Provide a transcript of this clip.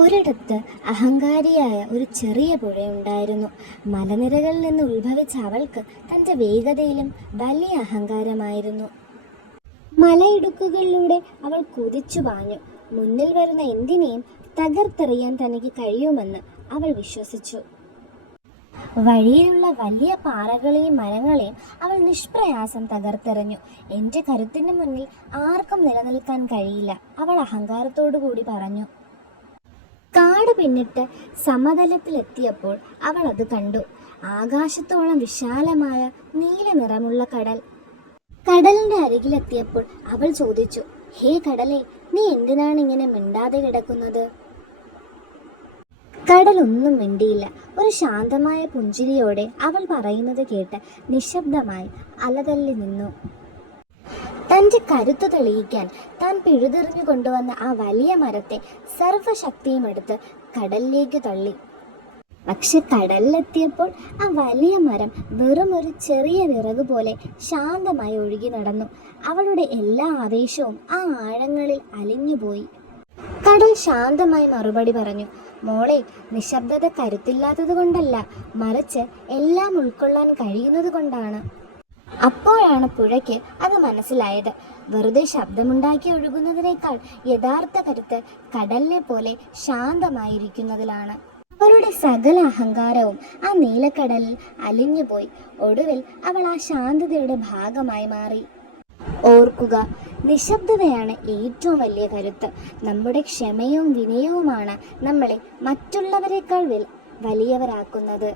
ഒരിടത്ത് അഹങ്കാരിയായ ഒരു ചെറിയ പുഴയുണ്ടായിരുന്നു. മലനിരകളിൽ നിന്ന് ഉത്ഭവിച്ച അവൾക്ക് തൻ്റെ വേഗതയിലും വലിയ അഹങ്കാരമായിരുന്നു. മലയിടുക്കുകളിലൂടെ അവൾ കുതിച്ചു പാഞ്ഞു. മുന്നിൽ വരുന്ന എന്തിനേയും തകർത്തെറിയാൻ തനിക്ക് കഴിയുമെന്ന് അവൾ വിശ്വസിച്ചു. വഴിയിലുള്ള വലിയ പാറകളെയും മരങ്ങളെയും അവൾ നിഷ്പ്രയാസം തകർത്തെറിഞ്ഞു. എൻ്റെ കരുത്തിന് മുന്നിൽ ആർക്കും നിലനിൽക്കാൻ കഴിയില്ല, അവൾ അഹങ്കാരത്തോടു കൂടി പറഞ്ഞു. കാട് പിന്നിട്ട് സമതലത്തിലെത്തിയപ്പോൾ അവൾ അത് കണ്ടു. ആകാശത്തോളം വിശാലമായ നീല നിറമുള്ള കടൽ. കടലിന്റെ അരികിലെത്തിയപ്പോൾ അവൾ ചോദിച്ചു, ഹേ കടലേ, നീ എന്തിനാണ് ഇങ്ങനെ മിണ്ടാതെ കിടക്കുന്നത്? കടൽ ഒന്നും മിണ്ടിയില്ല. ഒരു ശാന്തമായ പുഞ്ചിരിയോടെ അവൾ പറയുന്നത് കേട്ട് നിശബ്ദമായി അലതല്ലി നിന്നു. തൻ്റെ കരുത്തു തെളിയിക്കാൻ താൻ പിഴുതെറിഞ്ഞു കൊണ്ടുവന്ന ആ വലിയ മരത്തെ സർവ്വശക്തിയും എടുത്ത് കടലിലേക്ക് തള്ളി. പക്ഷെ കടലിലെത്തിയപ്പോൾ ആ വലിയ മരം വെറും ഒരു ചെറിയ വിറക് പോലെ ശാന്തമായി ഒഴുകി നടന്നു. അവളുടെ എല്ലാ ആവേശവും ആ ആഴങ്ങളിൽ അലിഞ്ഞുപോയി. കടൽ ശാന്തമായി മറുപടി പറഞ്ഞു, മോളെ, നിശബ്ദത കരുത്തില്ലാത്തത് കൊണ്ടല്ല, മറിച്ച് എല്ലാം ഉൾക്കൊള്ളാൻ കഴിയുന്നത് കൊണ്ടാണ്. അപ്പോഴാണ് പുഴയ്ക്ക് അത് മനസ്സിലായത്. വെറുതെ ശബ്ദമുണ്ടാക്കി ഒഴുകുന്നതിനേക്കാൾ യഥാർത്ഥ കരുത്ത് കടലിനെ പോലെ ശാന്തമായിരിക്കുന്നതിലാണ്. അവളുടെ സകല അഹങ്കാരവും ആ നീലക്കടലിൽ അലിഞ്ഞുപോയി. ഒടുവിൽ അവൾ ആ ശാന്തതയുടെ ഭാഗമായി മാറി. ഓർക്കുക, നിശബ്ദതയാണ് ഏറ്റവും വലിയ കരുത്ത്. നമ്മുടെ ക്ഷമയും വിനയവുമാണ് നമ്മളെ മറ്റുള്ളവരെക്കാൾ വലിയവരാക്കുന്നത്.